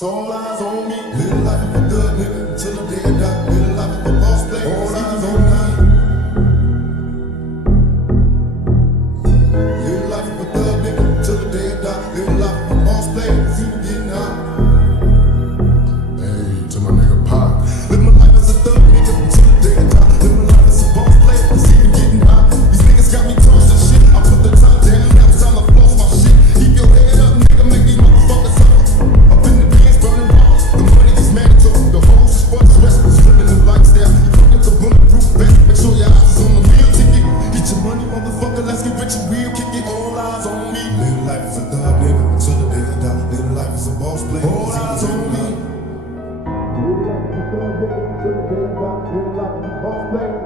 All eyes on me. Little life of a thug nigga till the day I die. Little life of a boss player. All eyes on me. Little life of a thug nigga till the day I die. Little life of a boss player. See me getting high. Hey, to my nigga Pop. Live my life as a thug nigga till the day I die. Live my life as a boss player. See me getting high. These niggas got me tossed and shit. I put the top down. Now it's time to floss my shit. Keep your head up, nigga. Make these motherfuckers suffer. Up in the bands, burning balls. The money is mandatory. The hoes is for the rest. Stripping the lifestyle. You fuck with the bulletproof vest. Make sure your eyes is on the meal ticket. Get your money, motherfucker. Let's get rich and real. Kick it. All eyes on me. Little life is a thug nigga till the day I die. Little life is a boss player. All eyes on me. Little life is a thug nigga till the day I die. Little life is a boss player.